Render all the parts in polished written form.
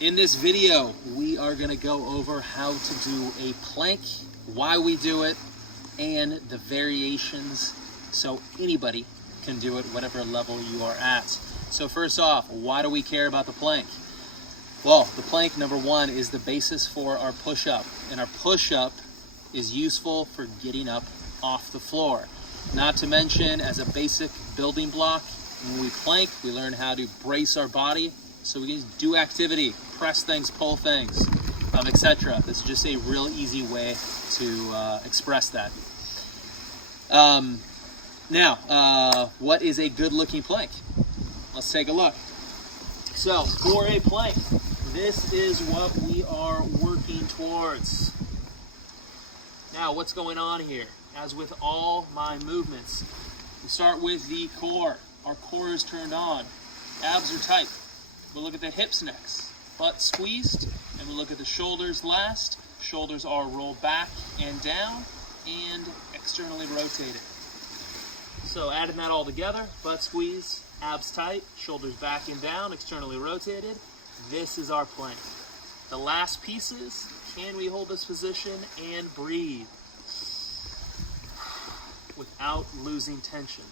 In this video, we are going to go over how to do a plank, why we do it, and the variations so anybody can do it whatever level you are at. So first off, why do we care about the plank? Well, the plank, number one, is the basis for our push-up, and our push-up is useful for getting up off the floor. Not to mention, as a basic building block, when we plank, we learn how to brace our body so we can do activity, press things, pull things, etc. This is just a real easy way to express that. Now, what is a good-looking plank? Let's take a look. So, for a plank, this is what we are working towards. Now, what's going on here? As with all my movements, we start with the core. Our core is turned on. Abs are tight. We'll look at the hips next. Butt squeezed, and we'll look at the shoulders last. Shoulders are rolled back and down and externally rotated. So adding that all together, butt squeeze, abs tight, shoulders back and down, externally rotated. This is our plank. The last piece is, can we hold this position and breathe without losing tension?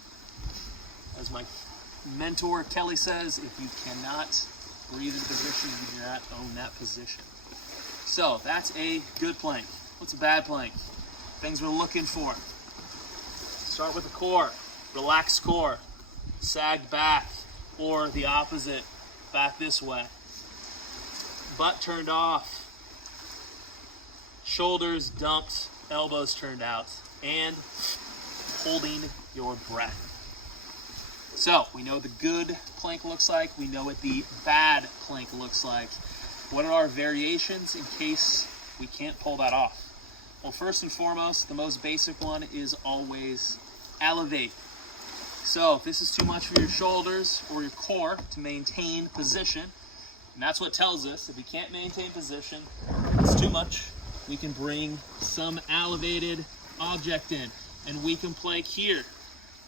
As my mentor Kelly says, if you cannot breathe in position, you do not own that position. So that's a good plank. What's a bad plank? Things we're looking for. Start with the core. Relaxed core. Sagged back, or the opposite, back this way. Butt turned off. Shoulders dumped, elbows turned out, and holding your breath. So, we know the good plank looks like, we know what the bad plank looks like. What are our variations in case we can't pull that off? Well, first and foremost, the most basic one is always elevate. So, if this is too much for your shoulders or your core to maintain position, and that's what tells us, if we can't maintain position, it's too much, we can bring some elevated object in, and we can plank here.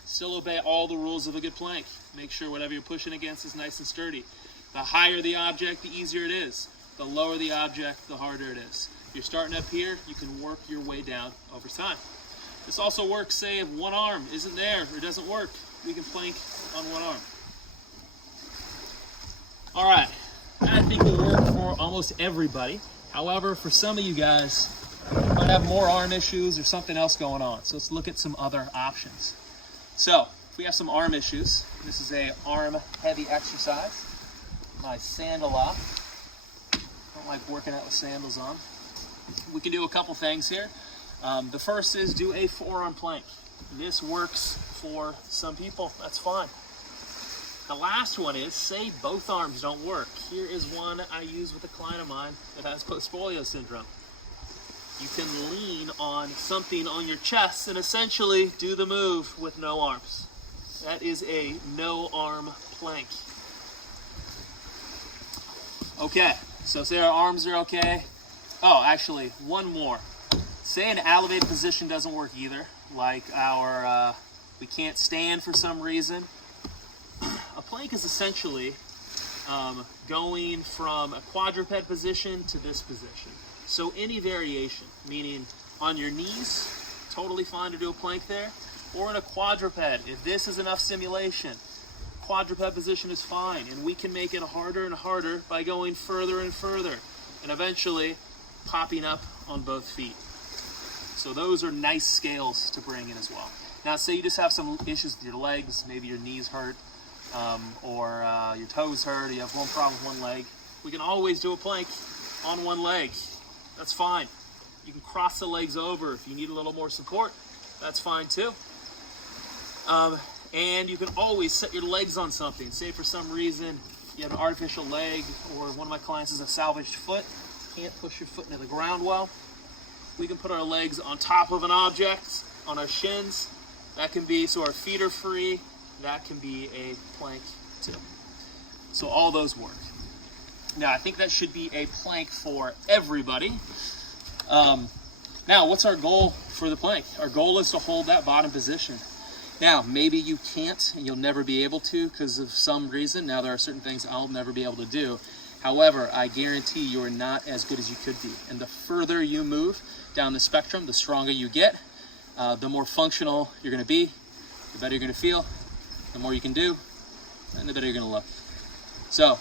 Still obey all the rules of a good plank. Make sure whatever you're pushing against is nice and sturdy. The higher the object, the easier it is. The lower the object, the harder it is. If you're starting up here, you can work your way down over time. This also works, say, if one arm isn't there or doesn't work, we can plank on one arm. All right, I think will work for almost everybody. However, for some of you guys, you might have more arm issues or something else going on. So let's look at some other options. So, if we have some arm issues, this is a arm heavy exercise. My sandal off. Don't like working out with sandals on. We can do a couple things here. The first is do a forearm plank. This works for some people, that's fine. The last one is, say both arms don't work. Here is one I use with a client of mine that has post-polio syndrome. You can lean on something on your chest and essentially do the move with no arms. That is a no arm plank. Okay, so say our arms are okay. Oh, actually, one more. Say an elevated position doesn't work either, like we can't stand for some reason. A plank is essentially going from a quadruped position to this position. So any variation, meaning on your knees, totally fine to do a plank there, or in a quadruped. If this is enough stimulation, quadruped position is fine, and we can make it harder and harder by going further and further, and eventually popping up on both feet. So those are nice scales to bring in as well. Now, say you just have some issues with your legs, maybe your knees hurt, or your toes hurt, or you have one problem with one leg. We can always do a plank on one leg. That's fine. You can cross the legs over if you need a little more support. That's fine too. And you can always set your legs on something. Say for some reason you have an artificial leg, or one of my clients has a salvaged foot, can't push your foot into the ground well. We can put our legs on top of an object, on our shins. That can be so our feet are free. That can be a plank too. So all those work. Now, I think that should be a plank for everybody. Now, what's our goal for the plank? Our goal is to hold that bottom position. Now, maybe you can't and you'll never be able to because of some reason. Now, there are certain things I'll never be able to do. However, I guarantee you are not as good as you could be. And the further you move down the spectrum, the stronger you get, the more functional you're gonna be, the better you're gonna feel, the more you can do, and the better you're gonna look. So,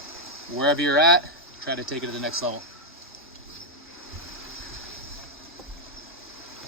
wherever you're at, try to take it to the next level.